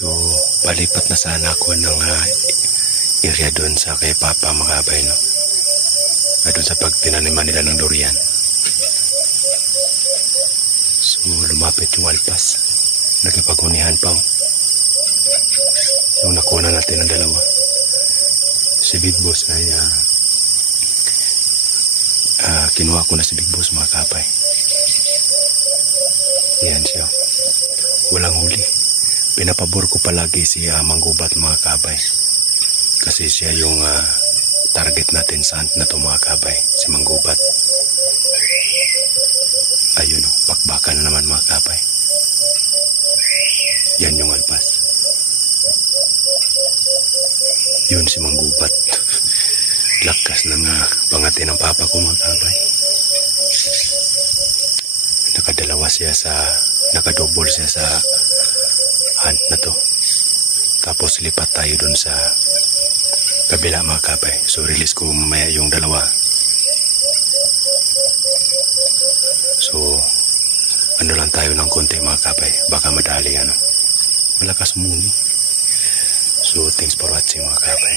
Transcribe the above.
So, palipat na sana ako ng area doon sa kay Papa Makabay, no? Doon sa pagtinaniman nila ng durian. So, lumapit yung alpas. Nagkipagunihan pa. Nung nakuha na natin ang dalawa. Si Big Boss ay kinuha ko na si Big Boss, mga kapay. Yan siya. Walang huli. Pinapabor ko palagi si Manggubat, mga kabay. Kasi siya yung target natin sa hunt na to, mga kabay. Si Manggubat. Ayun, pakbaka na naman, mga kabay. Yan yung alpas. Yun si Manggubat. Lakas ng pangati ng papa ko, mga kabay. Nakadouble siya sa hunt na to. Tapos lipat tayo dun sa kabila, mga kabay. So release ko mamaya yung dalawa. So ano lang tayo ng konti, mga kabay. Baka madali malakas muni. So thanks for watching, mga kabay.